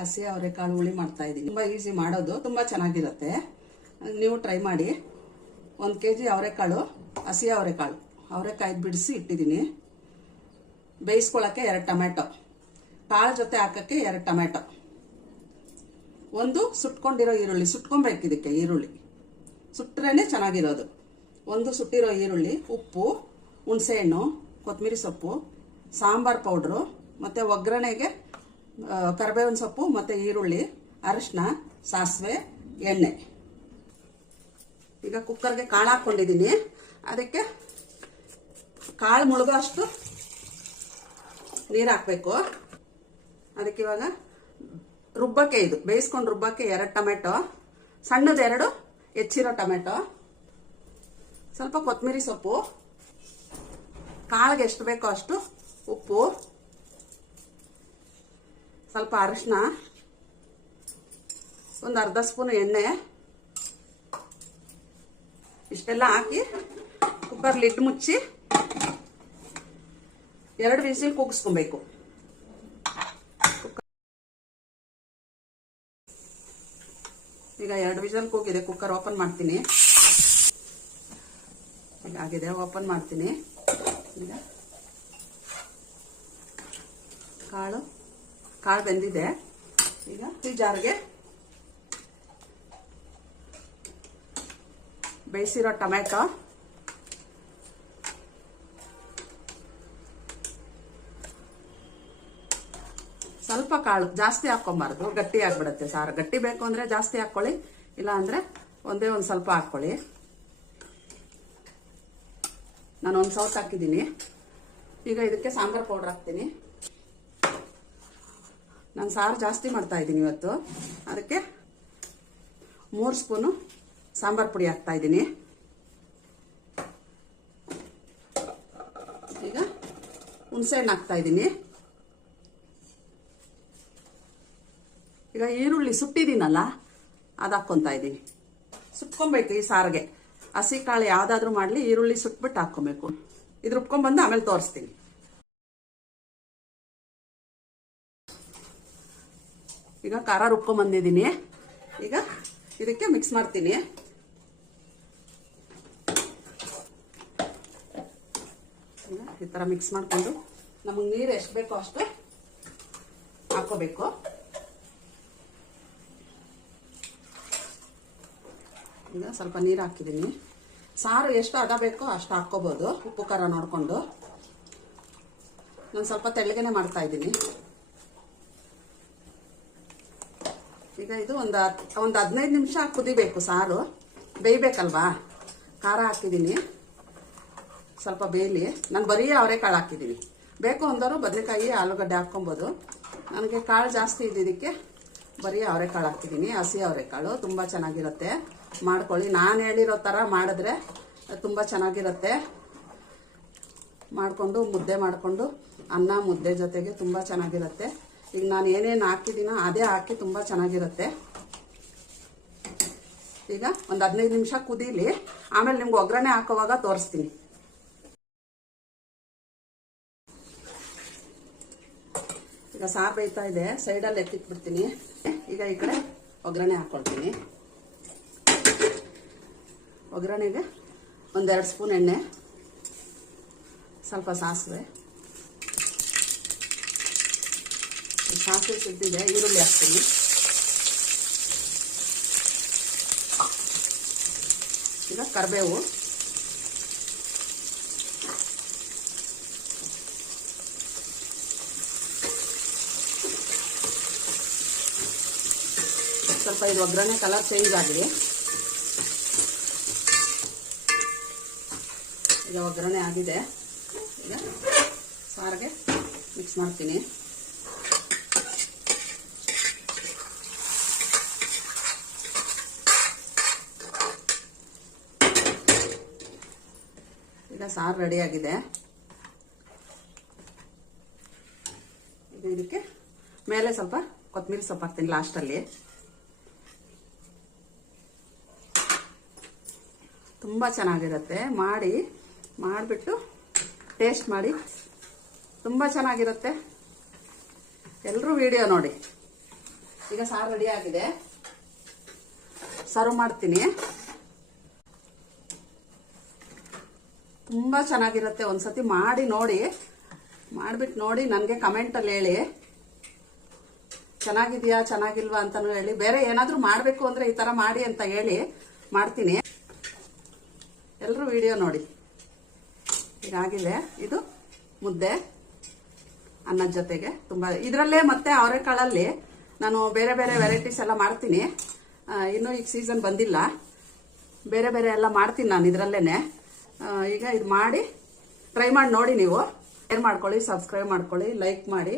ಹಸಿ ಅವರೆಕಾಳು ಹುಳಿ ಮಾಡ್ತಾ ಇದ್ದೀನಿ. ತುಂಬಾ ಈಸಿ ಮಾಡೋದು, ತುಂಬಾ ಚೆನ್ನಾಗಿರುತ್ತೆ. ನೀವು ಟ್ರೈ ಮಾಡಿ. 1 kg ಅವರೆಕಾಳು, ಹಸಿ ಅವರೆಕಾಯಿ ಬಿಡಿಸಿ ಇಟ್ಟಿದ್ದೀನಿ. ಬೇಯಿಸ್ಕೊಳ್ಳೋಕ್ಕೆ 2 ಟೊಮೆಟೊ, ಕಾಳು ಜೊತೆ ಹಾಕಕ್ಕೆ 2 ಟೊಮೆಟೊ, 1 ಸುಟ್ಕೊಂಡಿರೋ ಈರುಳ್ಳಿ, ಸುಟ್ಕೊಬೇಕು ಇದಕ್ಕೆ. ಈರುಳ್ಳಿ ಸುಟ್ರೇನೆ ಚೆನ್ನಾಗಿರೋದು. 1 ಸುಟ್ಟಿರೋ ಈರುಳ್ಳಿ, ಉಪ್ಪು, ಹುಣಸೆಹಣ್ಣು, ಕೊತ್ತಂಬರಿ ಸೊಪ್ಪು, ಸಾಂಬಾರ್ ಪೌಡ್ರು, ಮತ್ತೆ ಒಗ್ಗರಣೆಗೆ ಕರಿಬೇವಿನ ಸೊಪ್ಪು, ಮತ್ತೆ ಈರುಳ್ಳಿ, ಅರಿಶಿನ, ಸಾಸಿವೆ, ಎಣ್ಣೆ. ಈಗ ಕುಕ್ಕರ್ಗೆ ಕಾಳು ಹಾಕೊಂಡಿದ್ದೀನಿ. ಅದಕ್ಕೆ ಕಾಳು ಮುಳುಗೋ ಅಷ್ಟು ನೀರು ಹಾಕಬೇಕು. ಅದಕ್ಕೆ ಇವಾಗ ರುಬ್ಬಕ್ಕೆ, ಇದು ಬೇಯಿಸ್ಕೊಂಡು ರುಬ್ಬಕ್ಕೆ 2 ಟೊಮೆಟೊ, ಸಣ್ಣದು 2 ಹೆಚ್ಚಿರೋ ಟೊಮೆಟೊ, ಸ್ವಲ್ಪ ಕೊತ್ತಂಬರಿ ಸೊಪ್ಪು, ಕಾಳಿಗೆ ಎಷ್ಟು ಬೇಕೋ ಅಷ್ಟು ಉಪ್ಪು, ಸ್ವಲ್ಪ ಅರಿಶಿನ, ಒಂದು ಅರ್ಧ ಸ್ಪೂನ್ ಎಣ್ಣೆ, ಇಷ್ಟೆಲ್ಲ ಹಾಕಿ ಕುಕ್ಕರ್ ಲಿಡ್ ಮುಚ್ಚಿ 2 ವಿಸಿಲ್ ಕೂಗಿಸ್ಕೊಬೇಕು. ಈಗ 2 ವಿಸಿಲ್ ಕೂಗಿದೆ. ಕುಕ್ಕರ್ ಓಪನ್ ಮಾಡ್ತೀನಿ. ಈಗ ಆಗಿದೆ, ಓಪನ್ ಮಾಡ್ತೀನಿ. ಈಗ ಕಾಳು ಬೆಂದಿದೆ. ಈಗ ಈ ಜಾರ್ಗೆ ಬೇಯಿಸಿರೋ ಟೊಮೆಟೊ, ಸ್ವಲ್ಪ ಕಾಳು, ಜಾಸ್ತಿ ಹಾಕೊಂಬಾರ್ದು, ಗಟ್ಟಿ ಆಗ್ಬಿಡುತ್ತೆ ಸಾರು. ಗಟ್ಟಿ ಬೇಕು ಅಂದ್ರೆ ಜಾಸ್ತಿ ಹಾಕೊಳ್ಳಿ, ಇಲ್ಲ ಅಂದ್ರೆ ಒಂದೇ ಒಂದು ಸ್ವಲ್ಪ ಹಾಕೊಳ್ಳಿ. ನಾನು 1 ಸೌಟ್ ಹಾಕಿದ್ದೀನಿ. ಈಗ ಇದಕ್ಕೆ ಸಾಂಬಾರ್ ಪೌಡರ್ ಹಾಕ್ತೀನಿ. ನಾನು ಸಾರು ಜಾಸ್ತಿ ಮಾಡ್ತಾ ಇದ್ದೀನಿ ಇವತ್ತು. ಅದಕ್ಕೆ 3 ಸ್ಪೂನು ಸಾಂಬಾರ್ ಪುಡಿ ಹಾಕ್ತಾ ಇದ್ದೀನಿ. ಈಗ ಹುಣಸೆಹಣ್ಣು ಹಾಕ್ತಾ ಇದ್ದೀನಿ. ಈಗ ಈರುಳ್ಳಿ ಸುಟ್ಟಿದ್ದೀನಲ್ಲ, ಅದು ಹಾಕ್ಕೊಂತ ಇದ್ದೀನಿ. ಸುಟ್ಕೊಬೇಕು ಈ ಸಾರಿಗೆ. ಹಸಿ ಕಾಳು ಯಾವ್ದಾದ್ರು ಮಾಡ್ಲಿ, ಈರುಳ್ಳಿ ಸುಟ್ಬಿಟ್ಟು ಹಾಕ್ಕೊಬೇಕು. ಇದು ರುಬ್ಕೊಂಡ್ಬಂದು ಆಮೇಲೆ ತೋರಿಸ್ತೀನಿ. ಈಗ ಖಾರ ರುಬ್ಕೊಂಡ್ಬಂದಿದ್ದೀನಿ. ಈಗ ಇದಕ್ಕೆ ಮಿಕ್ಸ್ ಮಾಡ್ತೀನಿ. ಈ ತರ ಮಿಕ್ಸ್ ಮಾಡ್ಕೊಂಡು ನಮಗೆ ನೀರು ಎಷ್ಟು ಬೇಕೋ ಅಷ್ಟು ಹಾಕೋಬೇಕು. ಈಗ ಸ್ವಲ್ಪ ನೀರು ಹಾಕಿದ್ದೀನಿ. ಸಾರು ಎಷ್ಟು ಹದ ಬೇಕೋ ಅಷ್ಟು ಹಾಕ್ಕೋಬಹುದು, ಉಪ್ಪು ಖಾರ ನೋಡಿಕೊಂಡು. ನಾನು ಸ್ವಲ್ಪ ತೆಳ್ಳಗೆನೆ ಮಾಡ್ತಾ ಇದ್ದೀನಿ. ಈಗ ಇದು ಒಂದು 15 ನಿಮಿಷ ಕುದಿಬೇಕು. ಸಾರು ಬೇಯಬೇಕಲ್ವಾ. ಖಾರ ಹಾಕಿದ್ದೀನಿ, ಸ್ವಲ್ಪ ಬೇಯಲಿ. ನಾನು ಬರೀ ಅವರೆಕಾಳು ಹಾಕಿದ್ದೀನಿ. ಬೇಕು ಅಂದವರು ಬದನೆಕಾಯಿ, ಆಲೂಗಡ್ಡೆ ಹಾಕ್ಕೊಬೋದು. ನನಗೆ ಕಾಳು ಜಾಸ್ತಿ ಇದ್ದಿದ್ದಕ್ಕೆ ಬರೀ ಅವರೆಕಾಳು ಹಾಕಿದ್ದೀನಿ. ಹಸಿ ಅವರೆಕಾಳು ತುಂಬ ಚೆನ್ನಾಗಿರುತ್ತೆ. ಮಾಡ್ಕೊಳ್ಳಿ. ನಾನು ಹೇಳಿರೋ ಥರ ಮಾಡಿದ್ರೆ ತುಂಬ ಚೆನ್ನಾಗಿರುತ್ತೆ. ಮಾಡಿಕೊಂಡು ಮುದ್ದೆ ಮಾಡಿಕೊಂಡು ಅನ್ನ ಮುದ್ದೆ ಜೊತೆಗೆ ತುಂಬ ಚೆನ್ನಾಗಿರುತ್ತೆ. ಈಗ ನಾನು ಏನೇನು ಹಾಕಿದ್ದೀನೋ ಅದೇ ಹಾಕಿ ತುಂಬ ಚೆನ್ನಾಗಿರುತ್ತೆ. ಈಗ ಒಂದು 15 ನಿಮಿಷ ಕುದೀಲಿ, ಆಮೇಲೆ ನಿಮ್ಗೆ ಒಗ್ಗರಣೆ ಹಾಕೋವಾಗ ತೋರಿಸ್ತೀನಿ. ಈಗ ಸಾರು ಬೇಯ್ತಾ ಇದೆ, ಸೈಡಲ್ಲಿ ಎತ್ತಿಟ್ಬಿಡ್ತೀನಿ. ಈಗ ಈ ಕಡೆ ಒಗ್ಗರಣೆ ಹಾಕ್ಕೊಳ್ತೀನಿ. ಒಗ್ಗರಣೆಗೆ 1-2 ಸ್ಪೂನ್ ಎಣ್ಣೆ, ಸ್ವಲ್ಪ ಸಾಸಿವೆ ಸಿದ್ದಿದೆ. ಈರುಳ್ಳಿ ಹಾಕ್ತೀನಿ. ಈಗ ಕರಿಬೇವು, ಸ್ವಲ್ಪ ಇದು ಒಗ್ಗರಣೆ ಕಲರ್ ಚೇಂಜ್ ಆಗಿದೆ. ಈಗ ಒಗ್ಗರಣೆ ಆಗಿದೆ. ಈಗ ಸಾರಿಗೆ ಮಿಕ್ಸ್ ಮಾಡ್ತೀನಿ. ಈಗ ಸಾರು ರೆಡಿ ಆಗಿದೆ. ಈಗ ಇದಕ್ಕೆ ಮೇಲೆ ಸ್ವಲ್ಪ ಕೊತ್ತಂಬರಿ ಸೊಪ್ಪು ಹಾಕ್ತೀನಿ ಲಾಸ್ಟಲ್ಲಿ. ತುಂಬ ಚೆನ್ನಾಗಿರುತ್ತೆ. ಮಾಡಿಬಿಟ್ಟು ಟೇಸ್ಟ್ ಮಾಡಿ. ತುಂಬ ಚೆನ್ನಾಗಿರುತ್ತೆ. ಎಲ್ಲರೂ ವಿಡಿಯೋ ನೋಡಿ. ಈಗ ಸಾರು ರೆಡಿ ಆಗಿದೆ, ಸರ್ವ್ ಮಾಡ್ತೀನಿ. ತುಂಬಾ ಚೆನ್ನಾಗಿರುತ್ತೆ. ಒಂದ್ಸತಿ ಮಾಡಿ ನೋಡಿ, ಮಾಡ್ಬಿಟ್ಟು ನೋಡಿ ನನಗೆ ಕಮೆಂಟಲ್ಲಿ ಹೇಳಿ ಚೆನ್ನಾಗಿದೆಯಾ ಚೆನ್ನಾಗಿಲ್ವಾ ಅಂತಾನು ಹೇಳಿ. ಬೇರೆ ಏನಾದರೂ ಮಾಡಬೇಕು ಅಂದರೆ ಈ ಥರ ಮಾಡಿ ಅಂತ ಹೇಳಿ ಮಾಡ್ತೀನಿ. ಎಲ್ಲರೂ ವಿಡಿಯೋ ನೋಡಿ. ಹೀಗಾಗಿದೆ. ಇದು ಮುದ್ದೆ ಅನ್ನದ ಜೊತೆಗೆ ತುಂಬ ಇದರಲ್ಲೇ ಮತ್ತೆ ಅವರೆಕಾಳಲ್ಲಿ ನಾನು ಬೇರೆ ಬೇರೆ ವೆರೈಟೀಸ್ ಎಲ್ಲ ಮಾಡ್ತೀನಿ. ಇನ್ನೂ ಈಗ ಸೀಸನ್ ಬಂದಿಲ್ಲ, ಬೇರೆ ಬೇರೆ ಎಲ್ಲ ಮಾಡ್ತೀನಿ ನಾನು ಇದರಲ್ಲೇನೆ. ಈಗ ಇದು ಮಾಡಿ ಟ್ರೈ ಮಾಡಿ ನೋಡಿ. ನೀವು ಶೇರ್ ಮಾಡ್ಕೊಳ್ಳಿ, ಸಬ್ಸ್ಕ್ರೈಬ್ ಮಾಡ್ಕೊಳ್ಳಿ, ಲೈಕ್ ಮಾಡಿ.